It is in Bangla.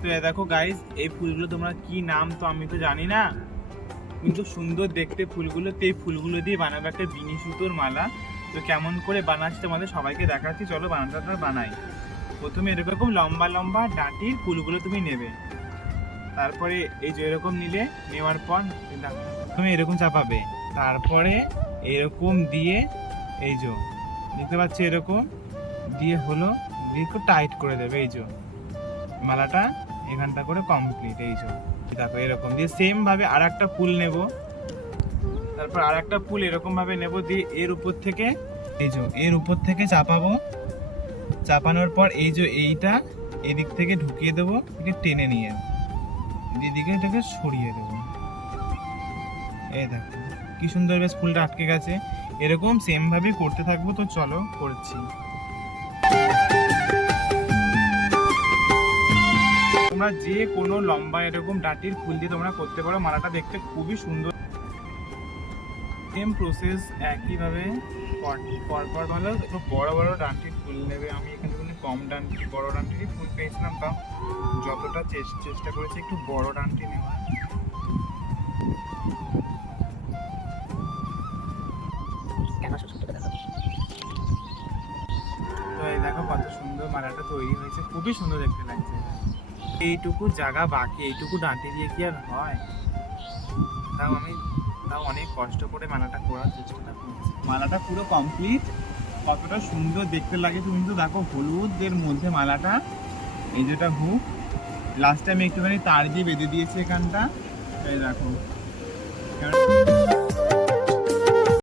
তো দেখো গাইস এই ফুলগুলো তোমরা কি নাম তো আমি তো জানি না। কিন্তু সুন্দর দেখতে ফুলগুলো, তো এই ফুলগুলো দিয়ে বানাবো একটা বিনি সুতোর মালা। তো কেমন করে বানাচ্ছি তোমাদের সবাইকে দেখাচ্ছি, চলো বানাটা বানাই। প্রথমে এরকম লম্বা লম্বা ডাঁটির ফুলগুলো তুমি নেবে। তারপরে এই যে এরকম নিলে, নেওয়ার পর তুমি এরকম চাপাবে। তারপরে এরকম দিয়ে এই যে, দেখতে পাচ্ছ এরকম? দিয়ে হলো, দিয়ে একটু টাইট করে দেবে এই যে, মালাটা। এখানটা করে কমপ্লিট এই যে দেখো এরকম দিয়ে সেম ভাবে আর একটা ফুল নেব। তারপর আর একটা ফুল এরকম ভাবে নেব দিয়ে এর উপর থেকে এই যে, এর উপর থেকে চাপাবো। চাপানোর পর এই যে এইটা এদিক থেকে ঢুকিয়ে দেবো, একে টেনে নিয়ে। দিদিকে এটাকে সরিয়ে দেবো। এই দেখো, কি সুন্দর বেশ ফুলটা আটকে গেছে। এরকম সেম ভাবেই করতে থাকব, তো চলো, করছি। তোমরা যে কোনো লম্বা এরকম ডাটির ফুল দিয়ে তোমরা করতে পারো। মালাটা দেখতে খুবই সুন্দর। সেম প্রসেস একইভাবে পরপর পর ভালো একটু বড় বড় ডানটির ফুল নেবে। আমি এখানে কোনো কম ডানটি বড় ডান্টিরই ফুল পেয়েছিলাম তাও যতটা চেষ্টা করেছি একটু বড়ো ডানটি নেওয়ার। এই দেখো কত সুন্দর মালাটা তৈরি হয়েছে, খুবই সুন্দর দেখতে লাগছে। এইটুকু জায়গা বাকি, এইটুকু ডাঁটি দিয়ে কি আর হয়? তাও আমি, তাও অনেক কষ্ট করে মালাটা করার চেষ্টাটা করছি। মালাটা পুরো কমপ্লিট কতটা সুন্দর দেখতে লাগে। তুমি তো দেখো হলুদের মধ্যে মালাটা, এই যেটা হুক লাস্টে আমি একটুখানি তার দিয়ে বেঁধে দিয়েছি এখানটা। এই দেখো।